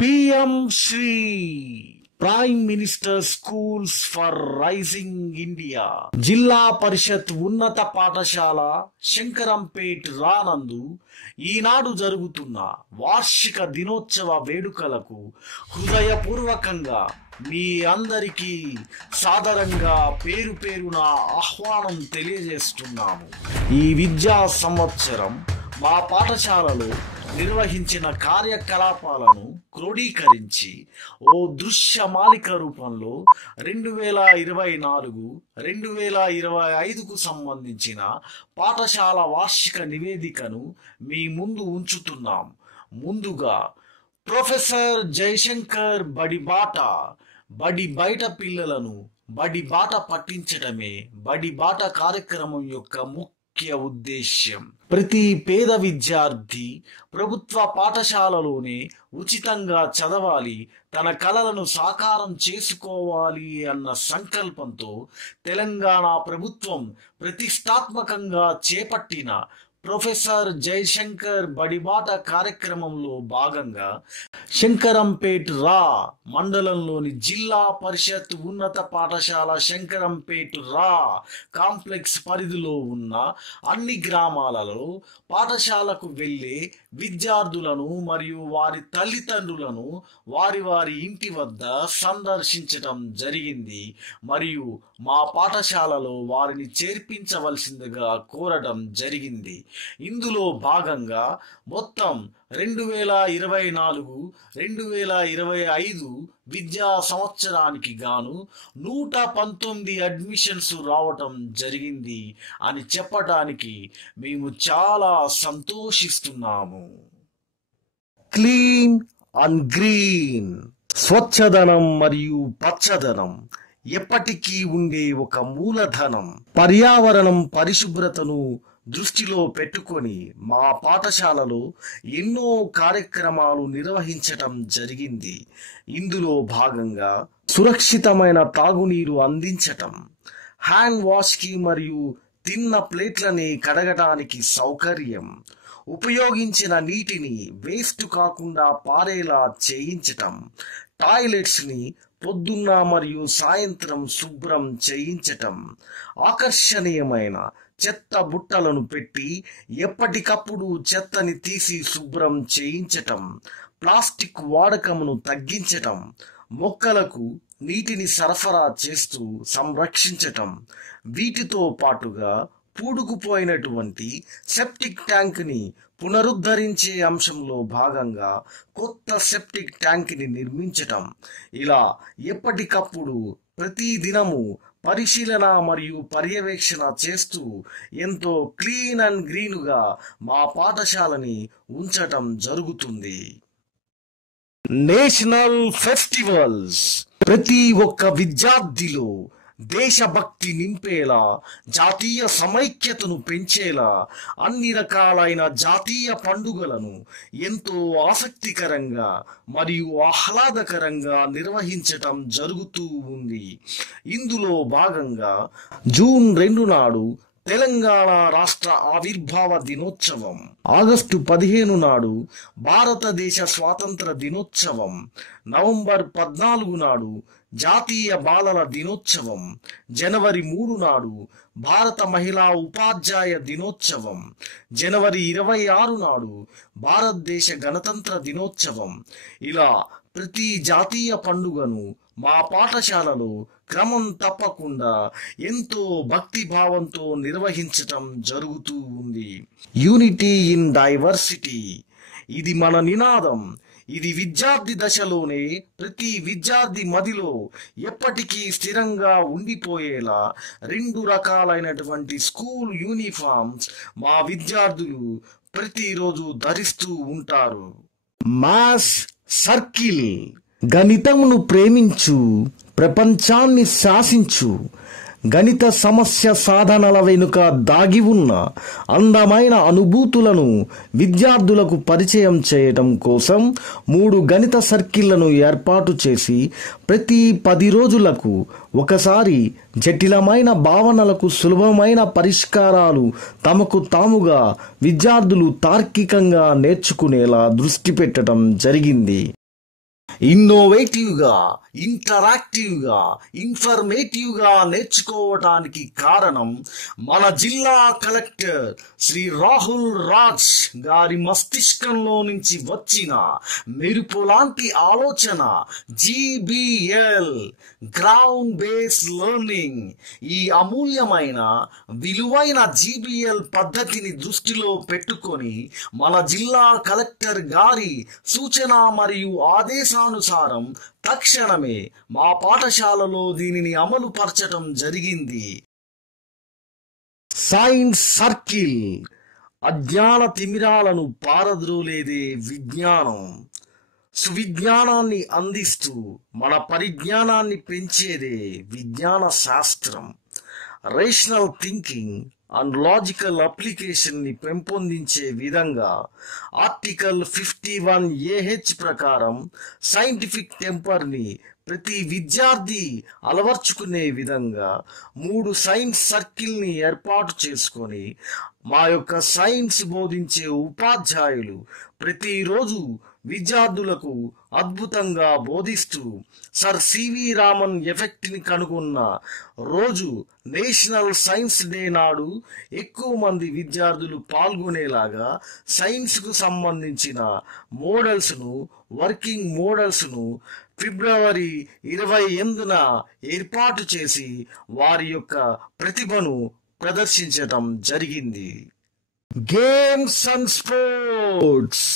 PM Shri prime minister schools for rising India Zilla Parishad ఉన్నత పాఠశాల శంకరంపేట్ రానందు ఈనాడు జరుగుతున్న వార్షిక దినోత్సవ వేడుకలకు హృదయపూర్వకంగా మీ అందరికీ సాదరంగా పేరు పేరున ఆహ్వానం తెలియజేస్తున్నాము. ఈ విద్యా సంవత్సరం మా పాఠశాలలో నిర్వహించిన కార్యకలాపాలను క్రోడీకరించి ఓ దృశ్యమాలిక రూపంలో 2024-2025కు సంబంధించిన పాఠశాల వార్షిక నివేదికను మీ ముందు ఉంచుతున్నాం. ముందుగా ప్రొఫెసర్ జయశంకర్ బడిబాట, బడి బయట పిల్లలను బడి బాట పట్టించడమే బడి బాట కార్యక్రమం యొక్క ముఖ్య ఉద్దేశ్యం. ప్రతి పేద విద్యార్థి ప్రభుత్వ పాఠశాలలోనే ఉచితంగా చదవాలి, తన కలలను సాకారం చేసుకోవాలి అన్న సంకల్పంతో తెలంగాణ ప్రభుత్వం ప్రతిష్టాత్మకంగా చేపట్టిన ప్రొఫెసర్ జయశంకర్ బడిబాట కార్యక్రమంలో భాగంగా శంకరంపేట్ రా మండలంలోని జిల్లా పరిషత్ ఉన్నత పాఠశాల శంకరంపేట్ రా కాంప్లెక్స్ పరిధిలో ఉన్న అన్ని గ్రామాలలో పాఠశాలకు వెళ్లే విద్యార్థులను మరియు వారి తల్లిదండ్రులను వారి వారి ఇంటి వద్ద సందర్శించడం జరిగింది మరియు మా పాఠశాలలో వారిని చేర్పించవలసిందిగా కోరడం జరిగింది. ఇందులో భాగంగా మొత్తం 2024-2025 విద్యా సంవత్సరానికి గాను 119 అడ్మిషన్స్ రావటం జరిగింది అని చెప్పడానికి మేము చాలా సంతోషిస్తున్నాము. క్లీన్ అండ్ గ్రీన్, స్వచ్ఛదనం మరియు పచ్చదనం ఎప్పటికీ ఉండే ఒక మూలధనం. పర్యావరణం పరిశుభ్రతను దృష్టిలో పెట్టుకొని మా పాఠశాలలో ఎన్నో కార్యక్రమాలు నిర్వహించటం జరిగింది. ఇందులో భాగంగా సురక్షితమైన తాగునీరు అందించటం, హ్యాండ్ వాష్ కి మరియు తిన్న ప్లేట్లని కడగటానికి సౌకర్యం, ఉపయోగించిన నీటిని వేస్ట్ కాకుండా పారేలా చేయించటం, టాయిలెట్స్ ని పొద్దున్న మరియు సాయంత్రం శుభ్రం చేయించటం, ఆకర్షణీయమైన చెత్త బుట్టలను పెట్టి ఎప్పటికప్పుడు చెత్తని తీసి శుభ్రం చేయించటం, ప్లాస్టిక్ వాడకమును తగ్గించటం, మొక్కలకు నీటిని సరఫరా చేస్తూ సంరక్షించటం, వీటితో పాటుగా పూడుకుపోయినటువంటి సెప్టిక్ ట్యాంక్ ని పునరుద్ధరించే అంశంలో భాగంగా కొత్త సెప్టిక్ ట్యాంక్ ని నిర్మించటం, ఇలా ఎప్పటికప్పుడు ప్రతి దినము పరిశీలన మరియు పర్యవేక్షణ చేస్తూ ఎంతో క్లీన్ అండ్ గ్రీన్గా మా పాఠశాలని ఉంచటం జరుగుతుంది. నేషనల్ ఫెస్టివల్స్ ప్రతి ఒక్క విద్యార్థిలో దేశభక్తి నింపేలా, జాతీయ సమైక్యతను పెంచేలా అన్ని రకాలైన జాతీయ పండుగలను ఎంతో ఆసక్తికరంగా మరియు ఆహ్లాదకరంగా నిర్వహించటం జరుగుతూ ఉంది. ఇందులో భాగంగా జూన్ 2 నాడు తెలంగాణ రాష్ట్ర ఆవిర్భావ దినోత్సవం, ఆగస్టు 15 నాడు భారతదేశ స్వాతంత్ర దినోత్సవం, నవంబర్ 14 నాడు జాతీయ బాలల దినోత్సవం, జనవరి 3 నాడు భారత మహిళా ఉపాధ్యాయ దినోత్సవం, జనవరి 26 నాడు భారతదేశ గణతంత్ర దినోత్సవం, ఇలా ప్రతి జాతీయ పండుగను మా పాఠశాలలో క్రమం తప్పకుండా ఎంతో భక్తిభావంతో నిర్వహించటం జరుగుతూ ఉంది. యూనిటీ ఇన్ డైవర్సిటీ, ఇది మన నినాదం. ఇది విద్యార్థి దశలోనే ప్రతి విద్యార్థి మదిలో ఎప్పటికీ స్థిరంగా ఉండిపోయేలా 2 రకాలైనటువంటి స్కూల్ యూనిఫామ్స్ మా విద్యార్థులు ప్రతిరోజు ధరిస్తూ ఉంటారు. మ్యాథ్స్ సర్కిల్, గణితమును ప్రేమించు, ప్రపంచాన్ని శాసించు. గణిత సమస్య సాధనల వెనుక దాగి ఉన్న అందమైన అనుభూతులను విద్యార్థులకు పరిచయం చేయటం కోసం 3 గణిత సర్కిళ్లను ఏర్పాటు చేసి ప్రతి 10 రోజులకు ఒకసారి జటిలమైన భావనలకు సులభమైన పరిష్కారాలు తమకు తాముగా విద్యార్థులు తార్కికంగా నేర్చుకునేలా దృష్టి పెట్టడం జరిగింది. ఇన్నోవేటివ్గా, ఇంటరాక్టివ్గా, ఇన్ఫర్మేటివ్గా నేర్చుకోవటానికి కారణం మన జిల్లా కలెక్టర్ శ్రీ రాహుల్ రాజ్ గారి మస్తిష్కంలో నుంచి వచ్చిన మెరుపు లాంటి ఆలోచన జీబీఎల్, గ్రౌండ్ బేస్ లెర్నింగ్. ఈ అమూల్యమైన విలువైన జీబీఎల్ పద్ధతిని దృష్టిలో పెట్టుకొని మన జిల్లా కలెక్టర్ గారి సూచన మరియు ఆదేశానుసారం తక్షణమే మా పాఠశాలలో దీనిని అమలు పరచటం జరిగింది. సైన్స్ సర్కిల్, అజ్ఞాన తిమిరాలను పారద్రోలేదే విజ్ఞానం. సువిజ్ఞానాన్ని అందిస్తూ మన పరిజ్ఞానాన్ని పెంచేదే విజ్ఞాన శాస్త్రం. Rational thinking and logical application ని పెంపొందించే విధంగా ఆర్టికల్ 51AH ప్రకారం సైంటిఫిక్ టెంపర్ ని ప్రతి విద్యార్థి అలవర్చుకునే విధంగా 3 సైన్స్ సర్కిల్ ని ఏర్పాటు చేసుకొని మా యొక్క సైన్స్ బోధించే ఉపాధ్యాయులు ప్రతిరోజు విద్యార్థులకు అద్భుతంగా బోధిస్తూ సర్ సివి రామన్ ఎఫెక్ట్ ని కనుగొన్న రోజు నేషనల్ సైన్స్ డే నాడు ఎక్కువ మంది విద్యార్థులు పాల్గొనేలాగా సైన్స్ కు సంబంధించిన మోడల్స్ ను, వర్కింగ్ మోడల్స్ ను ఫిబ్రవరి 28న ఏర్పాటు చేసి వారి యొక్క ప్రతిభను ప్రదర్శించటం జరిగింది. Games and sports.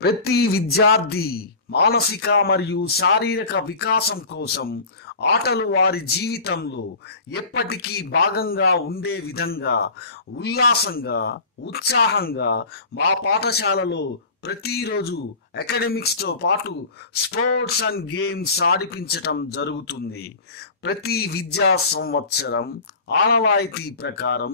ప్రతి విద్యార్థి మానసిక మరియు శారీరక వికాసం కోసం ఆటలు వారి జీవితంలో ఎప్పటికీ భాగంగా ఉండే విధంగా ఉల్లాసంగా, ఉత్సాహంగా మా పాఠశాలలో ప్రతిరోజు అకాడమిక్స్ తో పాటు స్పోర్ట్స్ అండ్ గేమ్స్ ఆడిపించటం జరుగుతుంది. ప్రతి విద్యా సంవత్సరం ఆనవాయితీ ప్రకారం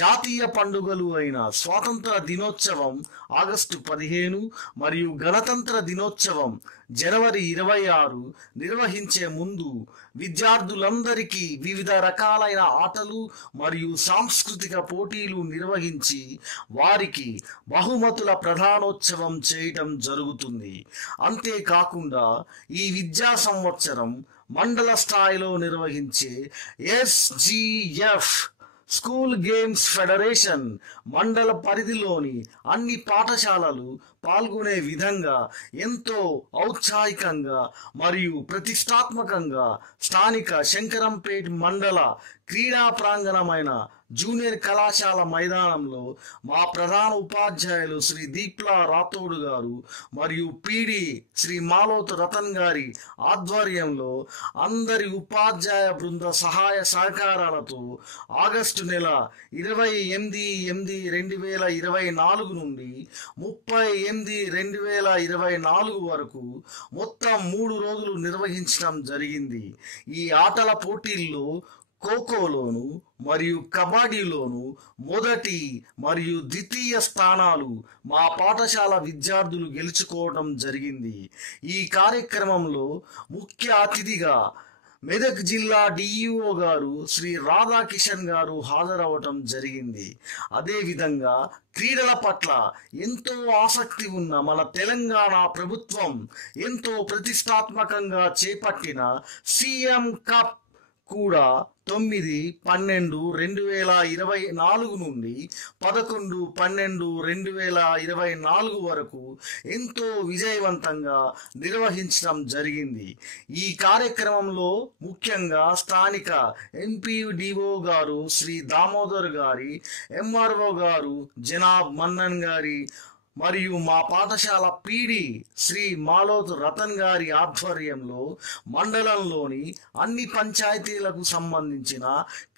జాతీయ పండుగలు అయిన స్వాతంత్ర దినోత్సవం ఆగస్టు 15 మరియు గణతంత్ర దినోత్సవం జనవరి 26 నిర్వహించే ముందు విద్యార్థులందరికీ వివిధ రకాలైన ఆటలు మరియు సాంస్కృతిక పోటీలు నిర్వహించి వారికి బహుమతుల ప్రధానోత్సవం చేయటం జరుగుతుంది. అంతేకాకుండా ఈ విద్యా సంవత్సరం మండల స్థాయిలో నిర్వహించే SGF స్కూల్ గేమ్స్ ఫెడరేషన్ మండల పరిధిలోని అన్ని పాఠశాలలు పాల్గొనే విధంగా ఎంతో ఔత్సాహికంగా మరియు ప్రతిష్టాత్మకంగా స్థానిక శంకరంపేట్ మండల క్రీడా ప్రాంగణమైన జూనియర్ కళాశాల మైదానంలో మా ప్రధాన ఉపాధ్యాయులు శ్రీ దీప్లా రాథోడ్ గారు మరియు పీడి శ్రీ మాలోత్ రతన్ గారి ఆధ్వర్యంలో అందరి ఉపాధ్యాయ బృంద సహాయ సహకారాలతో ఆగస్టు నెల 28/8/2024 నుండి 30/8/2024 వరకు మొత్తం 3 రోజులు నిర్వహించడం జరిగింది. ఈ ఆటల పోటీల్లో ఖోఖోలోను మరియు కబడ్డీలోను మొదటి మరియు ద్వితీయ స్థానాలు మా పాఠశాల విద్యార్థులు గెలుచుకోవడం జరిగింది. ఈ కార్యక్రమంలో ముఖ్య అతిథిగా మెదక్ జిల్లా డిఈఓ గారు శ్రీ రాధాకిషన్ గారు హాజరవటం జరిగింది. అదేవిధంగా క్రీడల పట్ల ఎంతో ఆసక్తి ఉన్న మన తెలంగాణ ప్రభుత్వం ఎంతో ప్రతిష్టాత్మకంగా చేపట్టిన సీఎం కప్ కూడా 9/12/2024 నుండి 11/12/2024 వరకు ఎంతో విజయవంతంగా నిర్వహించడం జరిగింది. ఈ కార్యక్రమంలో ముఖ్యంగా స్థానిక ఎంపీడీఓ గారు శ్రీ దామోదర్ గారి, ఎంఆర్ఓ గారు జనాబ్ మన్నన్ గారి మరియు మా పాఠశాల పీడి శ్రీ మాలోత్ రతన్ గారి ఆధ్వర్యంలో మండలంలోని అన్ని పంచాయతీలకు సంబంధించిన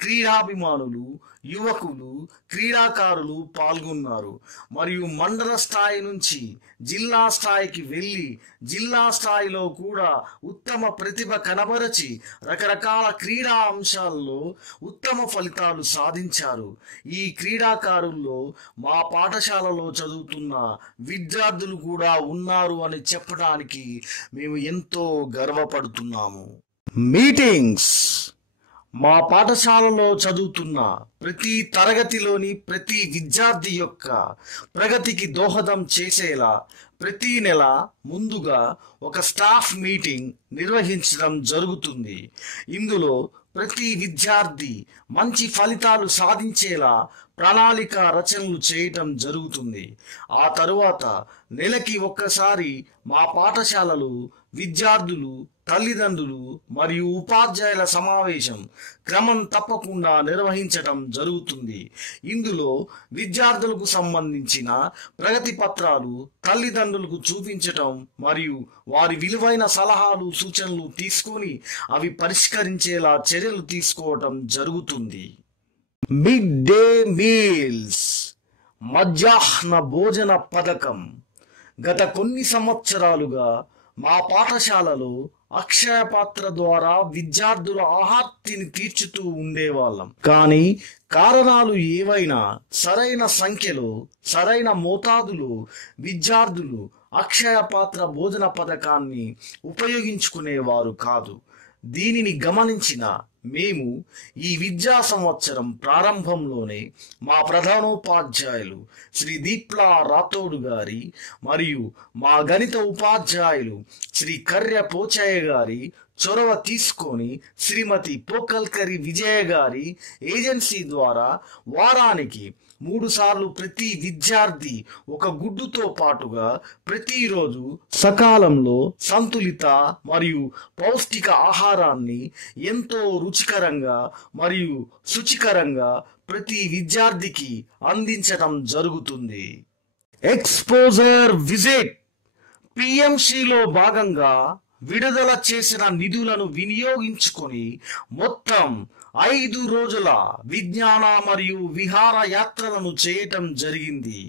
క్రీడాభిమానులు, యువకులు, క్రీడాకారులు పాల్గొన్నారు. మరియు మండల స్థాయి నుంచి జిల్లా స్థాయికి వెళ్ళి జిల్లా స్థాయిలో కూడా ఉత్తమ ప్రతిభ కనబరచి రకరకాల క్రీడా అంశాల్లో ఉత్తమ ఫలితాలు సాధించారు. ఈ క్రీడాకారుల్లో మా పాఠశాలలో చదువుతున్న విద్యార్థులు కూడా ఉన్నారు అని చెప్పడానికి మేము ఎంతో గర్వపడుతున్నాము. మీటింగ్స్. మా పాఠశాలలో చదువుతున్న ప్రతి తరగతిలోని ప్రతి విద్యార్థి యొక్క ప్రగతికి దోహదం చేసేలా ప్రతి నెల ముందుగా ఒక స్టాఫ్ మీటింగ్ నిర్వహించడం జరుగుతుంది. ఇందులో ప్రతి విద్యార్థి మంచి ఫలితాలు సాధించేలా ప్రణాళిక రచనలు చేయటం జరుగుతుంది. ఆ తరువాత నెలకి ఒక్కసారి మా పాఠశాలలు విద్యార్థులు, తల్లిదండ్రులు మరియు ఉపాధ్యాయుల సమావేశం క్రమం తప్పకుండా నిర్వహించటం జరుగుతుంది. ఇందులో విద్యార్థులకు సంబంధించిన ప్రగతి పత్రాలు తల్లిదండ్రులకు చూపించటం మరియు వారి విలువైన సలహాలు సూచనలు తీసుకొని అవి పరిష్కరించేలా చర్యలు తీసుకోవటం జరుగుతుంది. మిడ్ డే మీల్స్ మధ్యాహ్న భోజన పథకం గత కొన్ని సంవత్సరాలుగా మా పాఠశాలలో అక్షయ పాత్ర ద్వారా విద్యార్థుల ఆహార్తిని తీర్చుతూ ఉండేవాళ్ళం. కానీ కారణాలు ఏవైనా సరైన సంఖ్యలో సరైన మోతాదులో విద్యార్థులు అక్షయ పాత్ర భోజన పథకాన్ని ఉపయోగించుకునేవారు కాదు. దీనిని గమనించిన మేము ఈ విద్యా సంవత్సరం ప్రారంభంలోనే మా ప్రధానోపాధ్యాయులు శ్రీ దీప్లా రాథోడ్ గారి మరియు మా గణిత ఉపాధ్యాయులు శ్రీ కర్య పోచయ్య గారి చొరవ తీసుకొని శ్రీమతి పోకల్కరి విజయ గారి ఏజెన్సీ ద్వారా వారానికి 3 సార్లు ప్రతి విద్యార్థి ఒక గుడ్డుతో పాటుగా ప్రతిరోజు సకాలంలో సంతులిత మరియు పౌష్టిక ఆహారాన్ని ఎంతో రుచికరంగా మరియు శుచికరంగా ప్రతి విద్యార్థికి అందించడం జరుగుతుంది. ఎక్స్పోజర్ విజిట్ పిఎంసిలో భాగంగా విడుదల చేసిన నిధులను వినియోగించుకొని మొత్తం 5 రోజుల విజ్ఞాన మరియు విహార యాత్రలను చేయటం జరిగింది.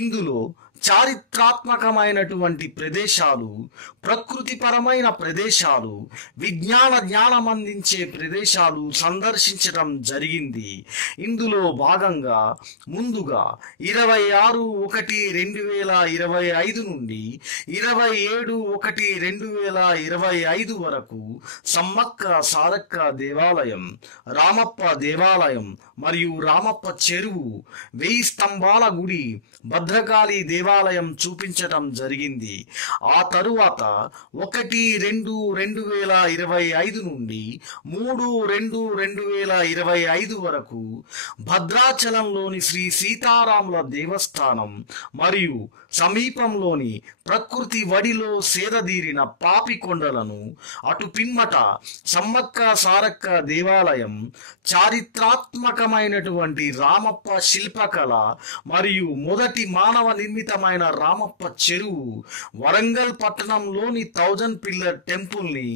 ఇందులో చారిత్రాత్మకమైనటువంటి ప్రదేశాలు, ప్రకృతిపరమైన ప్రదేశాలు, విజ్ఞాన జ్ఞానం అందించే ప్రదేశాలు సందర్శించడం జరిగింది. ఇందులో భాగంగా ముందుగా 26/1/2025 నుండి 27/1/2025 వరకు సమ్మక్క సారక్క దేవాలయం, రామప్ప దేవాలయం మరియు రామప్ప చెరువు, 1000 స్తంభాల గుడి, భద్రకాళి దేవాలయం చూపించడం జరిగింది. ఆ తరువాత 1/2/2025 నుండి 3/2/2025 వరకు భద్రాచలంలోని శ్రీ సీతారాముల దేవస్థానం మరియు సమీపంలోని ప్రకృతి వడిలో సేదదీరిన పాపికొండలను, అటు పిమ్మట సమ్మక్క సారక్క దేవాలయం, చారిత్రాత్మకమైనటువంటి రామప్ప శిల్పకళ మరియు మొదటి మానవ నిర్మితమైన రామప్ప చెరువు, వరంగల్ పట్టణంలోని 1000 పిల్లర్ టెంపుల్ని,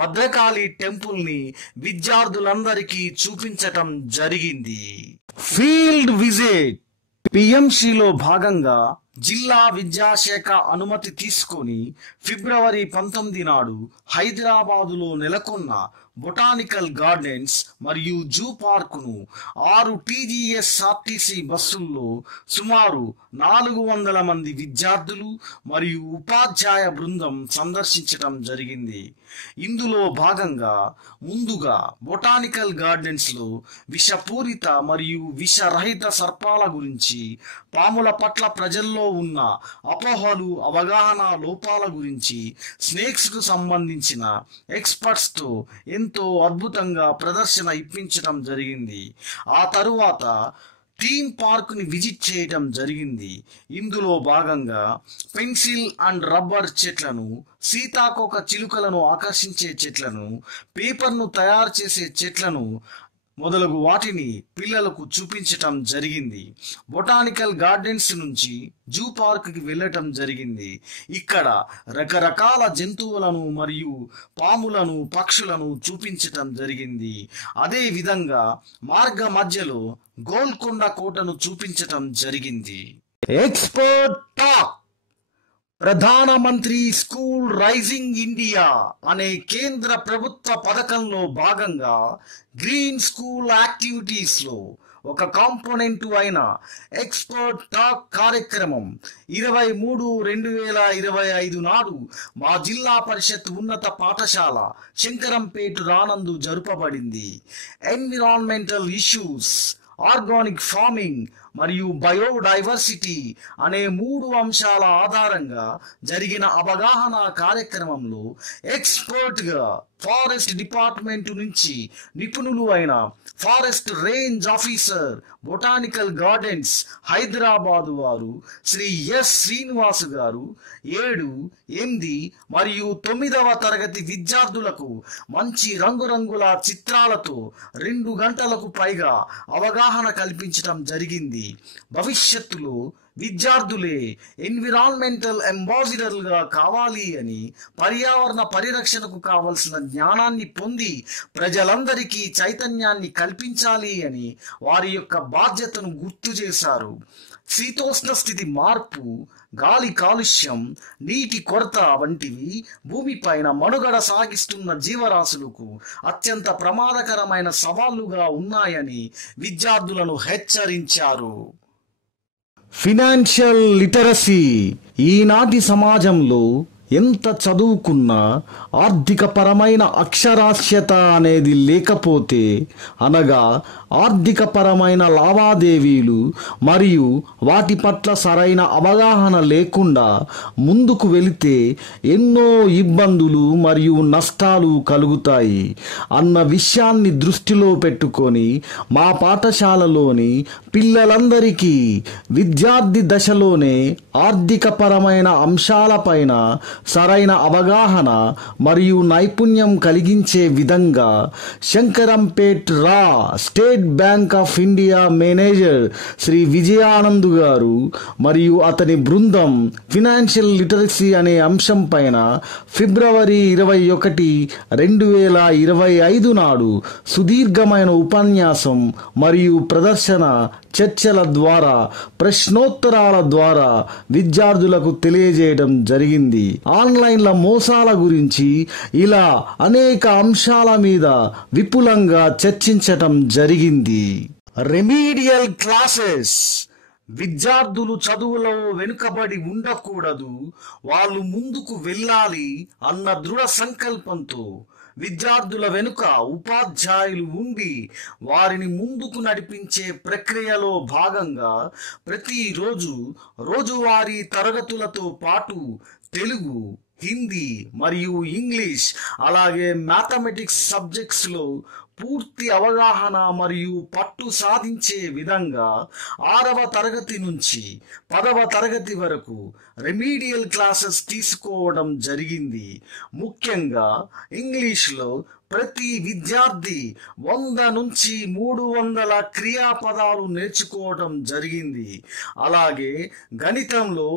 భద్రకాళి టెంపుల్ని విద్యార్థులందరికీ చూపించటం జరిగింది. ఫీల్డ్ విజిట్ పిఎంసిలో భాగంగా జిల్లా విద్యాశాఖ అనుమతి తీసుకొని ఫిబ్రవరి 19 నాడు హైదరాబాదులో నెలకొన్న బొటానికల్ గార్డెన్స్ మరియు జూ పార్కును 6 టీజీఎస్ఆర్టీసీ బస్సుల్లో సుమారు 400 మంది విద్యార్థులు మరియు ఉపాధ్యాయ బృందం సందర్శించడం జరిగింది. ఇందులో భాగంగా ముందుగా బొటానికల్ గార్డెన్స్ లో విషపూరిత మరియు విషరహిత సర్పాల గురించి, పాముల పట్ల ప్రజల్లో ఉన్న అపోహలు, అవగాహన లోపాల గురించి స్నేక్స్ కు సంబంధించిన ఎక్స్పర్ట్స్ తో ఎంతో అద్భుతంగా ప్రదర్శన ఇప్పించడం జరిగింది. ఆ తరువాత థీమ్ పార్క్ ని విజిట్ చేయటం జరిగింది. ఇందులో భాగంగా పెన్సిల్ అండ్ రబ్బర్ చెట్లను, సీతాకోక చిలుకలను ఆకర్షించే చెట్లను, పేపర్ను తయారు చేసే చెట్లను మొదలగు వాటిని పిల్లలకు చూపించటం జరిగింది. బొటానికల్ గార్డెన్స్ నుంచి జూ పార్క్ కి వెళ్ళటం జరిగింది. ఇక్కడ రకరకాల జంతువులను మరియు పాములను, పక్షులను చూపించటం జరిగింది. అదే విధంగా మార్గ మధ్యలో గోల్కొండ కోటను చూపించటం జరిగింది. ఎక్స్పర్ట్ టాక్ ప్రధానమంత్రి స్కూల్ రైజింగ్ ఇండియా అనే కేంద్ర ప్రభుత్వ పథకంలో భాగంగా గ్రీన్ స్కూల్ యాక్టివిటీస్ లో ఒక కాంపోనెంట్ అయిన ఎక్స్పర్ట్ టాక్ కార్యక్రమం 23/2025 నాడు మా జిల్లా పరిషత్ ఉన్నత పాఠశాల శంకరంపేట రానందు జరుపబడింది. ఎన్విరాన్మెంటల్ ఇష్యూస్, ఆర్గానిక్ ఫార్మింగ్ మరియు బయోడైవర్సిటీ అనే 3 అంశాల ఆధారంగా జరిగిన అవగాహన కార్యక్రమంలో ఎక్స్పర్ట్ గా ఫారెస్ట్ డిపార్ట్మెంట్ నుంచి నిపుణులు అయిన forest range officer botanical gardens Hyderabad వారు శ్రీ ఎస్ శ్రీనివాస్ గారు 7, 8 మరియు 9వ తరగతి విద్యార్థులకు మంచి రంగురంగుల చిత్రాలతో 2 గంటలకు పైగా అవగాహన కల్పించడం జరిగింది. భవిష్యత్తులో విద్యార్థులే ఎన్విరాన్మెంటల్ అంబాసిడర్లుగా కావాలి అని, పర్యావరణ పరిరక్షణకు కావలసిన జ్ఞానాన్ని పొంది ప్రజలందరికీ చైతన్యాన్ని కల్పించాలి అని వారి యొక్క బాధ్యతను గుర్తు చేశారు. శీతోష్ణ స్థితి మార్పు, గాలి కాలుష్యం, నీటి కొరత వంటివి భూమిపైన మనుగడ సాగిస్తున్న జీవరాశులకు అత్యంత ప్రమాదకరమైన సవాళ్లుగా ఉన్నాయని విద్యార్థులను హెచ్చరించారు. ఫినాన్షియల్ లిటరసీ ఈనాటి సమాజంలో ఎంత చదువుకున్నా ఆర్థిక పరమైన అక్షరాస్యత అనేది లేకపోతే, అనగా ఆర్థిక పరమైన లావాదేవీలు మరియు వాటి పట్ల సరైన అవగాహన లేకుండా ముందుకు వెళితే ఎన్నో ఇబ్బందులు మరియు నష్టాలు కలుగుతాయి అన్న విషయాన్ని దృష్టిలో పెట్టుకొని మా పాఠశాలలోని పిల్లలందరికీ విద్యార్థి దశలోనే ఆర్థిక పరమైన అంశాలపైన సరైన అవగాహన మరియు నైపుణ్యం కలిగించే విధంగా శంకరంపేట్ రా state bank of India manager Shri Vijayanand గారు మరియు అతని బృందం ఫినాన్షియల్ లిటరసీ అనే అంశం పైన ఫిబ్రవరి 21, 2025 నాడు సుదీర్ఘమైన ఉపన్యాసం మరియు ప్రదర్శన చర్చల ద్వారా ప్రశ్నోత్తరాల ద్వారా విద్యార్థులకు తెలియజేయడం జరిగింది. ఆన్లైన్ల మోసాల గురించి ఇలా అనేక అంశాల మీద విపులంగా చర్చించటం జరిగింది. Remedial classes. విద్యార్థులు చదువులో వెనుకబడి ఉండకూడదు, వాళ్ళు ముందుకు వెళ్ళాలి అన్న దృఢ సంకల్పంతో విద్యార్థుల వెనుక ఉపాధ్యాయులు ఉండి వారిని ముందుకు నడిపించే ప్రక్రియలో భాగంగా ప్రతిరోజు రోజువారీ తరగతులతో పాటు తెలుగు, హిందీ మరియు ఇంగ్లీష్ అలాగే మ్యాథమెటిక్స్ సబ్జెక్ట్స్లో పూర్తి అవగాహన మరియు పట్టు సాధించే విధంగా 6వ తరగతి నుంచి 10వ తరగతి వరకు రెమీడియల్ క్లాసెస్ తీసుకోవడం జరిగింది. ముఖ్యంగా ఇంగ్లీష్లో ప్రతి విద్యార్థి 100 నుంచి 300 క్రియాపదాలు నేర్చుకోవడం జరిగింది. అలాగే గణితంలో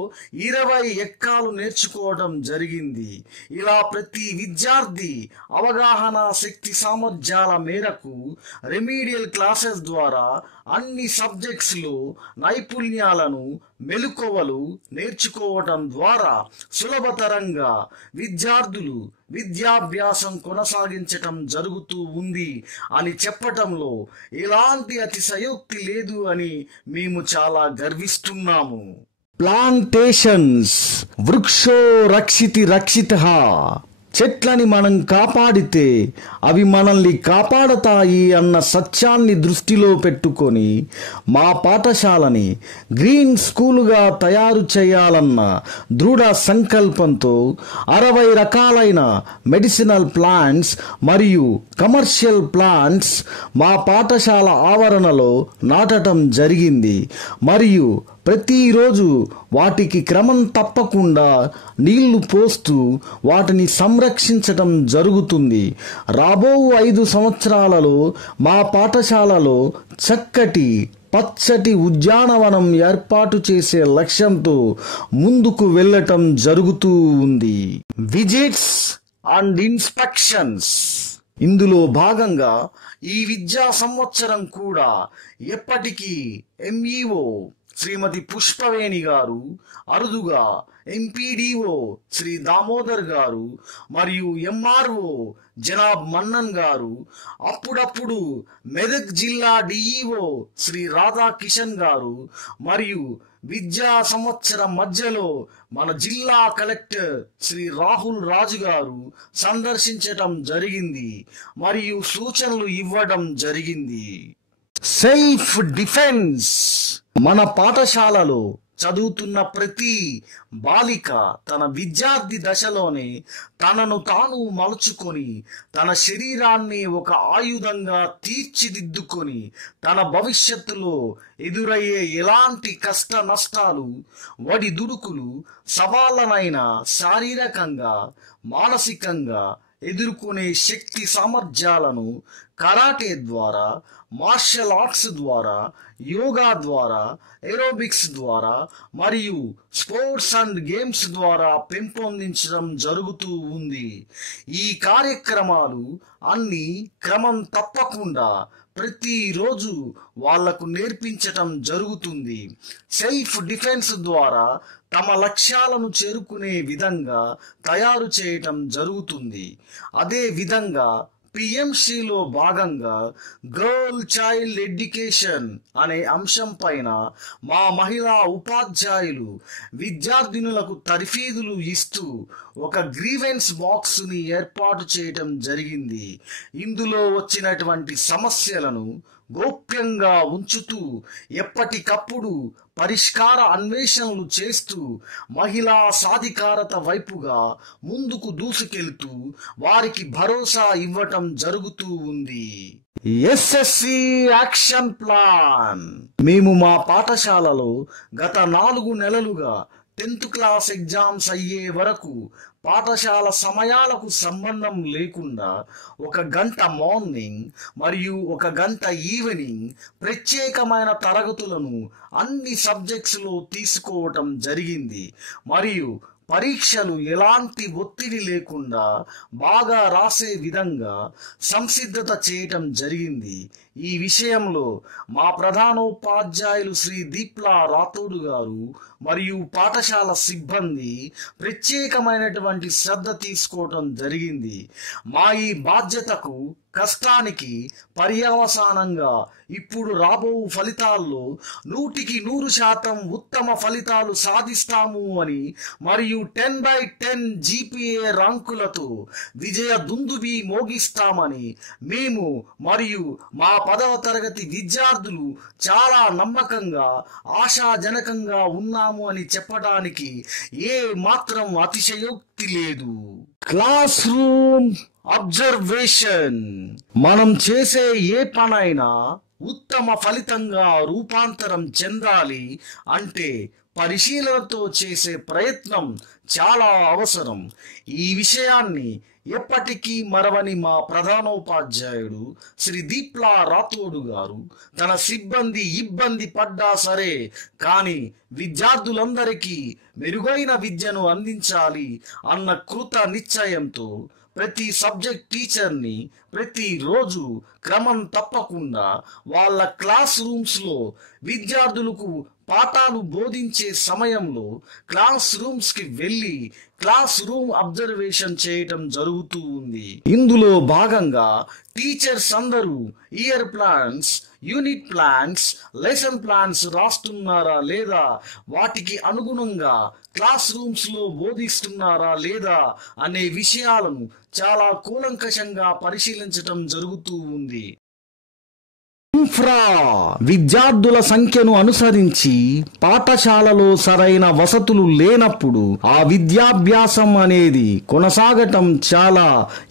20 ఎక్కాలు నేర్చుకోవడం జరిగింది. ఇలా ప్రతి విద్యార్థి అవగాహన శక్తి సామర్థ్యాల మేరకు రెమీడియల్ క్లాసెస్ ద్వారా అన్ని సబ్జెక్ట్స్లో నైపుణ్యాలను, మెలకువలు నేర్చుకోవటం ద్వారా సులభతరంగా విద్యార్థులు విద్యాభ్యాసం కొనసాగించటం జరుగుతూ ఉంది అని చెప్పటంలో ఎలాంటి అతిశయోక్తి లేదు అని మేము చాలా గర్విస్తున్నాము. ప్లాంటేషన్స్. వృక్షో రక్షితి రక్షితః. చెట్లని మనం కాపాడితే అవి మనల్ని కాపాడతాయి అన్న సత్యాన్ని దృష్టిలో పెట్టుకొని మా పాఠశాలని గ్రీన్ స్కూలుగా తయారు చేయాలన్న దృఢ సంకల్పంతో 60 రకాలైన మెడిసినల్ ప్లాంట్స్ మరియు కమర్షియల్ ప్లాంట్స్ మా పాఠశాల ఆవరణలో నాటడం జరిగింది. మరియు ప్రతిరోజు వాటికి క్రమం తప్పకుండా నీళ్లు పోస్తూ వాటిని సంరక్షించటం జరుగుతుంది. రాబో 5 సంవత్సరాలలో మా పాఠశాలలో చక్కటి పచ్చటి ఉద్యానవనం ఏర్పాటు చేసే లక్ష్యంతో ముందుకు వెళ్ళటం జరుగుతూ ఉంది. Visits and inspections. ఇందులో భాగంగా ఈ విద్యా సంవత్సరం కూడా ఎప్పటికీ ఎంఈఓ శ్రీమతి పుష్పవేణి గారు అరుదుగా ఎంపీడీఓ శ్రీ దామోదర్ గారు మరియు ఎంఆర్ఓ జనాబ్ మన్నన్ గారు, అప్పుడప్పుడు మెదక్ జిల్లా డిఈఓ శ్రీ రాధాకిషన్ గారు మరియు విద్యా సంవత్సరం మధ్యలో మన జిల్లా కలెక్టర్ శ్రీ రాహుల్ రాజు గారు సందర్శించటం జరిగింది మరియు సూచనలు ఇవ్వడం జరిగింది. Self defence. మన పాఠశాలలో చదువుతున్న ప్రతి బాలిక తన విద్యార్థి దశలోనే తనను తాను మలుచుకొని తన శరీరాన్ని ఒక ఆయుధంగా తీర్చిదిద్దుకొని తన భవిష్యత్తులో ఎదురయ్యే ఎలాంటి కష్ట నష్టాలు, ఒడిదుడుకులు, సవాళ్ళనైనా శారీరకంగా మానసికంగా ఎదుర్కొనే శక్తి సామర్థ్యాలను కరాటే ద్వారా, మార్షల్ ఆర్ట్స్ ద్వారా, యోగా ద్వారా, ఏరోబిక్స్ ద్వారా మరియు స్పోర్ట్స్ అండ్ గేమ్స్ ద్వారా పెంపొందించడం జరుగుతూ ఉంది. ఈ కార్యక్రమాలు అన్ని క్రమం తప్పకుండా ప్రతిరోజు వాళ్లకు నేర్పించటం జరుగుతుంది. సెల్ఫ్ డిఫెన్స్ ద్వారా తమ లక్ష్యాలను చేరుకునే విధంగా తయారు చేయటం జరుగుతుంది. అదే విధంగా పిఎంసిలో భాగంగా గర్ల్ చైల్డ్ ఎడ్యుకేషన్ అనే అంశం పైన మా మహిళా ఉపాధ్యాయులు విద్యార్థినులకు తర్ఫీదులు ఇస్తూ ఒక గ్రీవెన్స్ బాక్స్ ని ఏర్పాటు చేయటం జరిగింది. ఇందులో వచ్చినటువంటి సమస్యలను గోప్యంగా ఉంచుతూ ఎప్పటికప్పుడు పరిష్కార అన్వేషణలు చేస్తూ మహిళా సాధికారత వైపుగా ముందుకు దూసుకెళ్తూ వారికి భరోసా ఇవ్వటం జరుగుతూ ఉంది. SSC action plan. మేము మా పాఠశాలలో గత 4 నెలలుగా 10th క్లాస్ ఎగ్జామ్స్ అయ్యే వరకు పాఠశాల సమయాలకు సంబంధం లేకుండా 1 గంట మార్నింగ్ మరియు 1 గంట ఈవినింగ్ ప్రత్యేకమైన తరగతులను అన్ని సబ్జెక్ట్స్ లో తీసుకోవటం జరిగింది మరియు పరీక్షలు ఎలాంటి ఒత్తిడి లేకుండా బాగా రాసే విధంగా సంసిద్ధత చేయటం జరిగింది. ఈ విషయంలో మా ప్రధానోపాధ్యాయులు శ్రీ దీప్లా రాథోడ్ గారు మరియు పాఠశాల సిబ్బంది ప్రత్యేకమైనటువంటి శ్రద్ధ తీసుకోవటం జరిగింది. మా ఈ బాధ్యతకు కష్టానికి పర్యవసానంగా ఇప్పుడు రాబో ఫలితాల్లో 100% ఉత్తమ ఫలితాలు సాధిస్తాము అని మరియు 10/10 జీపీఏ ర్యాంకులతో విజయ దుందుబి మోగిస్తామని మేము మరియు మా 10వ తరగతి విద్యార్థులు చాలా నమ్మకంగా ఆశాజనకంగా ఉన్నాము అని చెప్పడానికి ఏ మాత్రం అతిశయోక్తి లేదు. Class room observation. మనం చేసే ఏ పనైనా ఉత్తమ ఫలితంగా రూపాంతరం చెందాలి అంటే పరిశీలనతో చేసే ప్రయత్నం చాలా అవసరం. ఈ విషయాన్ని ఎప్పటికీ మరవని మా ప్రధానోపాధ్యాయుడు శ్రీ దీప్లా రాథోడ్ గారు తన సిబ్బంది ఇబ్బంది పడ్డా సరే కానీ విద్యార్థులందరికీ మెరుగైన విద్యను అందించాలి అన్న కృత నిశ్చయంతో ప్రతి సబ్జెక్ట్ టీచర్ని ప్రతిరోజు క్రమం తప్పకుండా వాళ్ళ క్లాస్ రూమ్స్ లో విద్యార్థులకు పాఠాలు బోధించే సమయంలో క్లాస్ రూమ్స్ కి వెళ్లి క్లాస్ రూమ్ అబ్జర్వేషన్ చేయటం జరుగుతూ ఉంది. ఇందులో భాగంగా టీచర్స్ అందరూ year plans, unit plans, lesson plans రాస్తున్నారా లేదా, వాటికి అనుగుణంగా క్లాస్ రూమ్స్ లో బోధిస్తున్నారా లేదా అనే విషయాలను చాలా కూలంకషంగా పరిశీలించటం జరుగుతూ ఉంది. విద్యార్థుల సంఖ్యను అనుసరించి పాఠశాలలో సరైన వసతులు లేనప్పుడు ఆ విద్యాభ్యాసం అనేది కొనసాగటం చాలా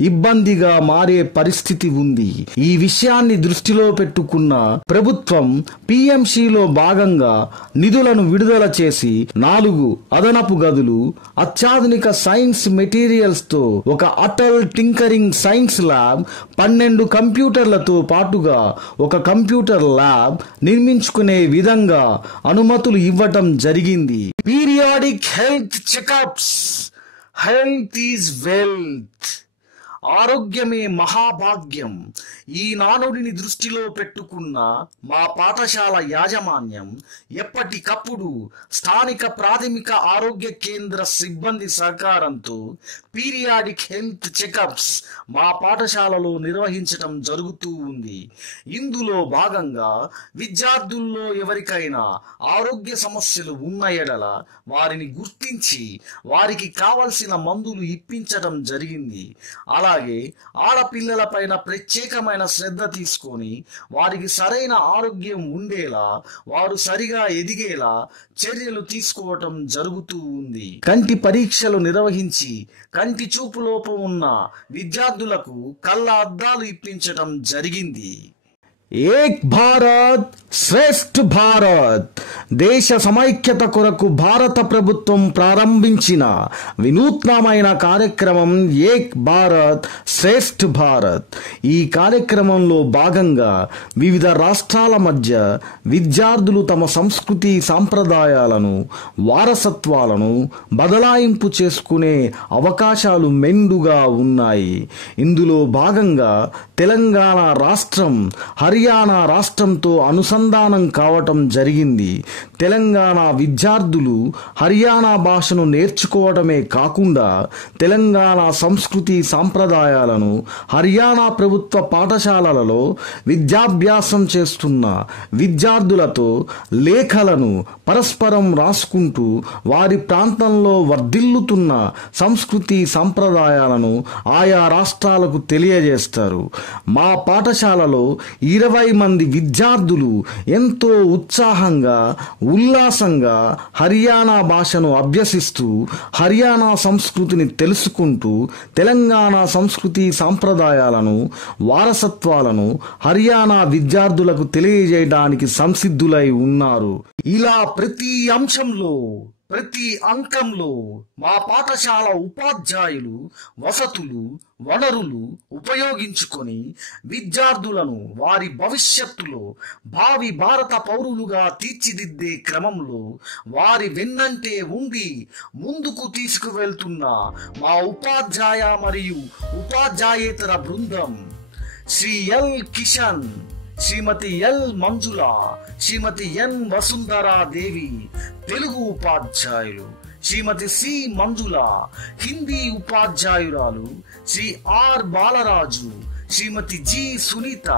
ఇబ్బందిగా మారే పరిస్థితి ఉంది. ఈ విషయాన్ని దృష్టిలో పెట్టుకున్న ప్రభుత్వం పిఎంసిలో భాగంగా నిధులను విడుదల చేసి 4 అదనపు గదులు, అత్యాధునిక సైన్స్ మెటీరియల్స్ తో ఒక అటల్ టింకరింగ్ సైన్స్ ల్యాబ్, 12 కంప్యూటర్లతో పాటుగా ఒక కంప్యూటర్ ల్యాబ్ నిర్మించుకునే విధంగా అనుమతులు ఇవ్వటం జరిగింది. Periodic health checkups. Health is wealth. ఆరోగ్యమే మహాభాగ్యం. ఈ నానుడిని దృష్టిలో పెట్టుకున్న మా పాఠశాల యాజమాన్యం ఎప్పటికప్పుడు స్థానిక ప్రాథమిక ఆరోగ్య కేంద్ర సిబ్బంది సహకారంతో పీరియాడిక్ హెల్త్ చెకప్స్ మా పాఠశాలలో నిర్వహించడం జరుగుతూ ఉంది. ఇందులో భాగంగా విద్యార్థుల్లో ఎవరికైనా ఆరోగ్య సమస్యలు ఉన్న ఎడల వారిని గుర్తించి వారికి కావలసిన మందులు ఇప్పించడం జరిగింది. అలాగే ఆడపిల్లలపైన ప్రత్యేకమైన శ్రద్ధ తీసుకొని వారికి సరైన ఆరోగ్యం ఉండేలా, వారు సరిగా ఎదిగేలా చర్యలు తీసుకోవటం జరుగుతూ ఉంది. కంటి పరీక్షలు నిర్వహించి కంటి చూపు లోపం ఉన్న విద్యార్థులకు కళ్ళ అద్దాలు ఇప్పించడం జరిగింది. ఏక్ భారత్ శ్రేష్ఠ భారత్ దేశ సమైక్యత కొరకు భారత ప్రభుత్వం ప్రారంభించిన వినూత్నమైన కార్యక్రమం ఏక్ భారత్ శ్రేష్ఠ భారత్. ఈ కార్యక్రమంలో భాగంగా వివిధ రాష్ట్రాల మధ్య విద్యార్థులు తమ సంస్కృతి సాంప్రదాయాలను, వారసత్వాలను బదలాయింపు చేసుకునే అవకాశాలు మెండుగా ఉన్నాయి. ఇందులో భాగంగా తెలంగాణ రాష్ట్రం హర్యానా రాష్ట్రంతో అనుసంధానం కావటం జరిగింది. తెలంగాణ విద్యార్థులు హర్యానా భాషను నేర్చుకోవటమే కాకుండా తెలంగాణ సంస్కృతి సాంప్రదాయాలను హర్యానా ప్రభుత్వ పాఠశాలలలో విద్యాభ్యాసం చేస్తున్న విద్యార్థులతో లేఖలను పరస్పరం రాసుకుంటూ వారి ప్రాంతంలో వర్ధిల్లుతున్న సంస్కృతి సంప్రదాయాలను ఆయా రాష్ట్రాలకు తెలియజేస్తారు. మా పాఠశాలలో 20 మంది విద్యార్థులు ఎంతో ఉత్సాహంగా, ఉల్లాసంగా హర్యానా భాషను అభ్యసిస్తూ హర్యానా సంస్కృతిని తెలుసుకుంటూ తెలంగాణ సంస్కృతి సాంప్రదాయాలను, వారసత్వాలను హర్యానా విద్యార్థులకు తెలియజేయడానికి సంసిద్ధులై ఉన్నారు. ఇలా ప్రతి అంశంలో, ప్రతి అంకంలో మా పాఠశాల ఉపాధ్యాయులు వసతులు, వనరులు ఉపయోగించుకొని విద్యార్థులను వారి భవిష్యత్తులో భావి భారత పౌరులుగా తీర్చిదిద్దే క్రమంలో వారి వెన్నంటే ఉండి ముందుకు తీసుకువెళ్తున్న మా ఉపాధ్యాయ మరియు ఉపాధ్యాయేతర బృందం Shri L Kishan, Shrimati L Manjula, Shrimati N Vasundhara Devi Telugu ఉపాధ్యాయులు, శ్రీమతి సి మంజుల హిందీ ఉపాధ్యాయురాలు, Shri R Balaraju, Shrimati G Sunitha,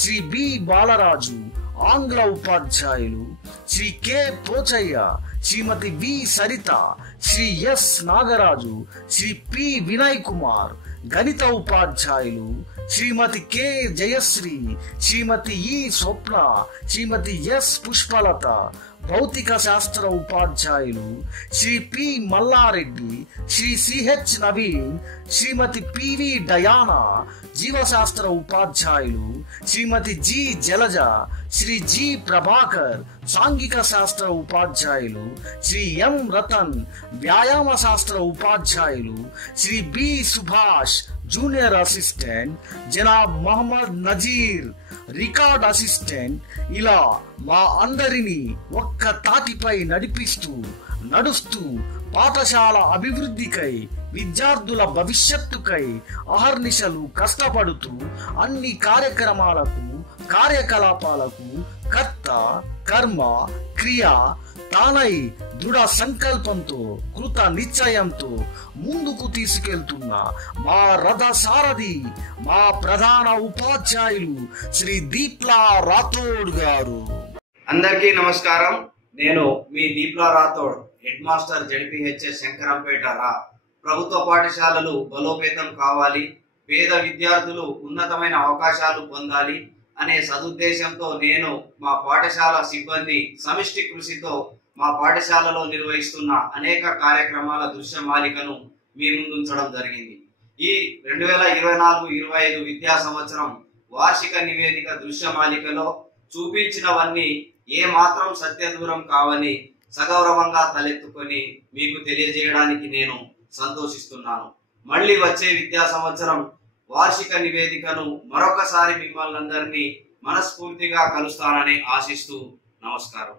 Shri B Balaraju ఆంగ్ల ఉపాధ్యాయులు, Shri K Pochaiah, Shrimati V Saritha, Shri S Nagaraju, Shri P Vinay Kumar గణిత ఉపాధ్యాయులు, శ్రీమతి కె జయశ్రీ, శ్రీమతి ఈ స్వప్న, శ్రీమతి ఎస్ పుష్పలత భౌతిక శాస్త్ర ఉపాధ్యాయులు, Shri P Mallareddy, Shri CH Naveen, Shrimati PV Diana జీవశాస్త్ర ఉపాధ్యాయులు, శ్రీమతి జి జలజ, శ్రీ జి ప్రభాకర్ సాంఘిక శాస్త్ర ఉపాధ్యాయులు, శ్రీ ఎం రతన్ వ్యాయామ శాస్త్ర ఉపాధ్యాయులు, Shri B Subhash junior assistant, Janab Mohammed Nazeer record assistant. ఇలా మా అందరినీ ఒక్క తాటిపై నడుస్తూ పాఠశాల అభివృద్ధికై, విద్యార్థుల భవిష్యత్తుకై అహర్నిశలు కష్టపడుతూ అన్ని కార్యకలాపాలకు కర్త, కర్మ, క్రియ తానై దృఢ సంకల్పంతో, కృత నిశ్చయంతో ముందుకు తీసుకెళ్తున్న మా రథ సారథి, మా ప్రధాన ఉపాధ్యాయులు శ్రీ దీప్లా రాథోడ్ గారు. అందరికీ నమస్కారం. నేను మీ Deepla Rathod, head master ZPHS Shankarampet రా. ప్రభుత్వ పాఠశాలలు బలోపేతం కావాలి, పేద విద్యార్థులు ఉన్నతమైన అవకాశాలు పొందాలి అనే సదుద్దేశంతో నేను మా పాఠశాల సిబ్బంది సమిష్టి కృషితో మా పాఠశాలలో నిర్వహిస్తున్న అనేక కార్యక్రమాల దృశ్యమాలికను మీ ముందుంచడం జరిగింది. ఈ 2024-25 విద్యా సంవత్సరం వార్షిక నివేదిక దృశ్యమాలికలో చూపించినవన్నీ ఏ మాత్రం సత్యదూరం కావని సగౌరవంగా తలెత్తుకొని మీకు తెలియజేయడానికి నేను సంతోషిస్తున్నాను. మళ్ళీ వచ్చే విద్యా సంవత్సరం వార్షిక నివేదికను మరొకసారి మిమ్మల్ని అందరినీ మనస్ఫూర్తిగా కలుస్తానని ఆశిస్తూ నమస్కారం.